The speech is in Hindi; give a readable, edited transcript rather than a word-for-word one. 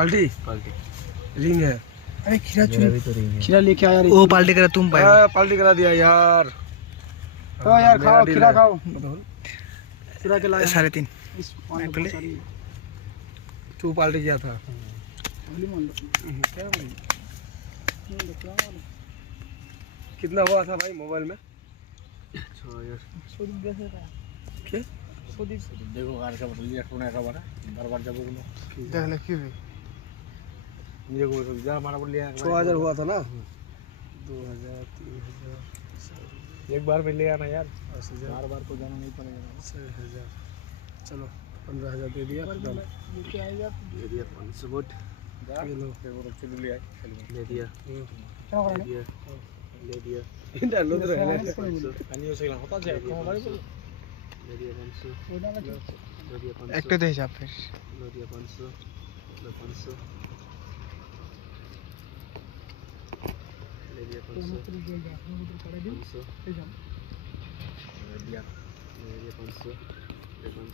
पाल्टी पाल्टी रिंग है। अरे खीरा मेरा भी तो रिंग है। खीरा लेके आया वो पार्टी करा तुम पाए पाल्टी करा दिया यार। तो यार मेरा खाओ deal खीरा है। खाओ खीरा के लाया 3.5 इस पानी मैं बहुत सारी तू पाल्टी किया था। होली मान लो क्या भाई क्या वाला कितना हुआ था भाई मोबाइल में? 6000 सोदी कैसे था क्या? सोदी देखो कार का बदल लिया टोना का बड़ा बार जब को देख ले क्यों है ये को तो जा हमारा बोल लिया 6000 हुआ था ना। 2000 3000 एक बार में ले आना यार 10,000 बार तो जाना नहीं पड़ेगा 6000 चलो 15,000 दे दिया। खत्म। लेके आएगा दे दिया 500 वोट ये लो। देखो रख के ले आए ले दिया क्या कर रहे ले दिया डालो तो रहना है। अन्य से होता है कौन भाई ले दिया 500 हो जाना ले दिया 500 একটা দে যা फिर ले दिया 500 ले 500 ले दिया 500 500 ले दिया 500 ले 500